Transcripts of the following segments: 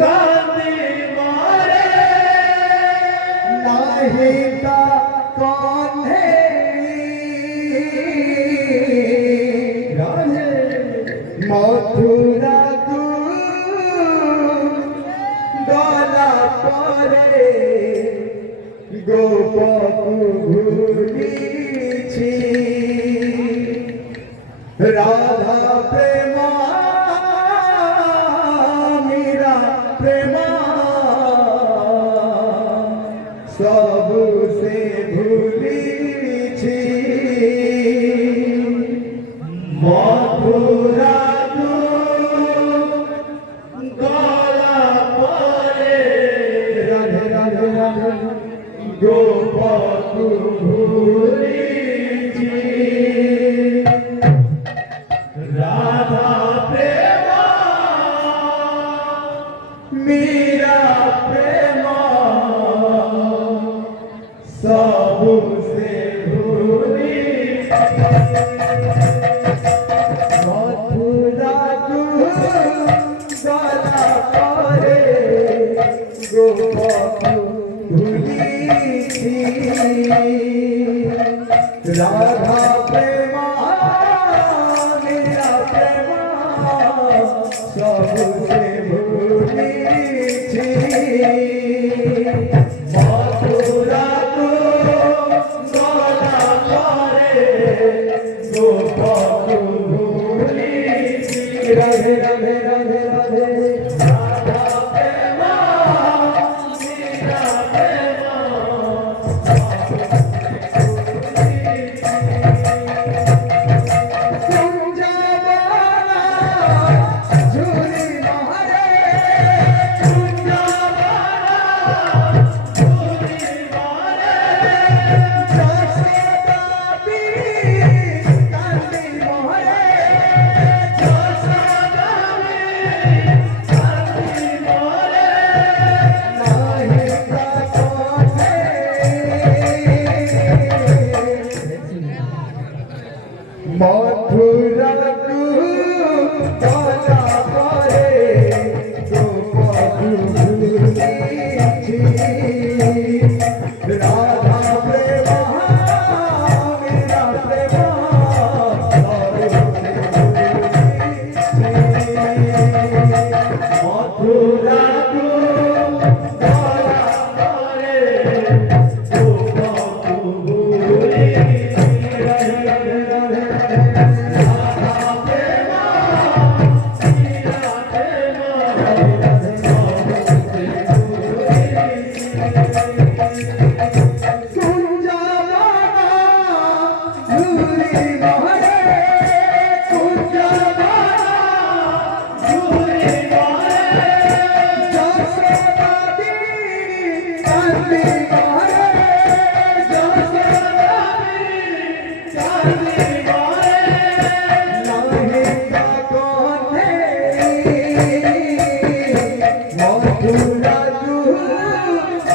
कांदी मारे नाही का कान्हे मथुरा तू गला परे गोपकु भूलिछि राधा प्रेमा मीरा प्रेमा सब से भूलिछि मथुरा तू गला परे राधे राधे राधे गोपकु भूलिछि राधा प्रेमा मीरा प्रेमा सब से भूलिछि मथुरा तू गला परे गोपकु भूलिछि राधा प्रेमा मीरा प्रेमा सबसे भूलिछि मथुरा तू गला परे गोपकु भूलिछि राधे राधे राधे राधे राधा प्रेमा मीरा प्रेमा कुंजवाना झूली मारे जसोदाबी कांदी मोहरे नाही का कोठे मथुरा तू गला परे गोपकु भूलिछि राधा प्रेमा मीरा प्रेमा मथुरा तू गला परे गोपकु भूलिछि राधा प्रेमा मीरा प्रेमा कुंजवाना झूली मोहरे कुंजवाना जसोदाबी कांदी मोहरे नाही का कोठे मथुरा तू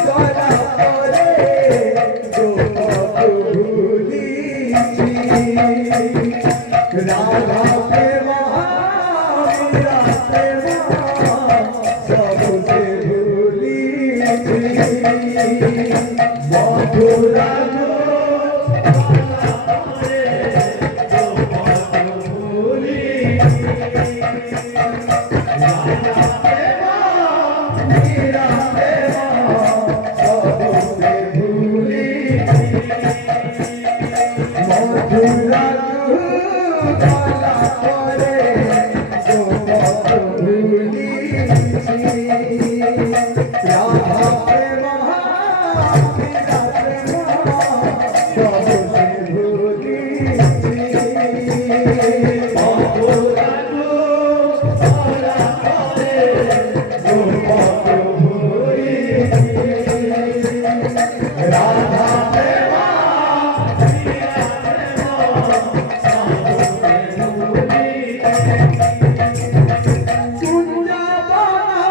गला परे गोपकु भूलिछि राधा प्रेमा मीरा प्रेमा सबसे भूलिछि मथुरा मीरा प्रेमा सबसे भूलिछि मथुरा तू गला परे गोपकु भूलिछि राधा प्रेमा मीरा प्रेमा सबसे भूलिछि मथुरा तू गला परे गोपकु भूलिछि राधा प्रेमा मीरा प्रेमा सबसे भूलिछि कुंजवाना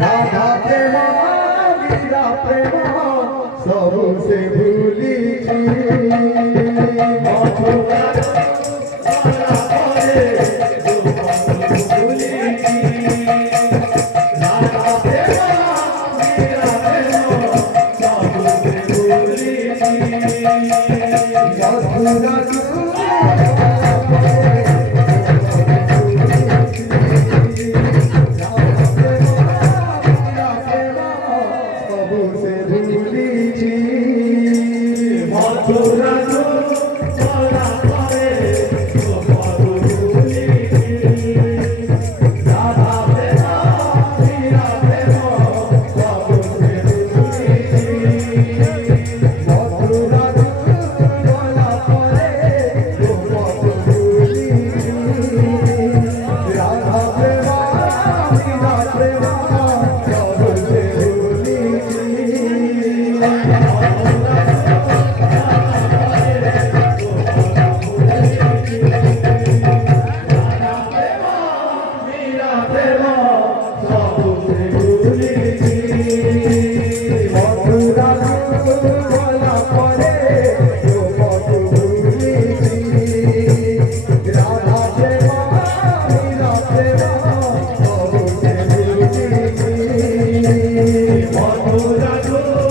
রাধা প্রেম মীরা প্রেম সবু সে ভুলিছি মথুরা Mother সাধু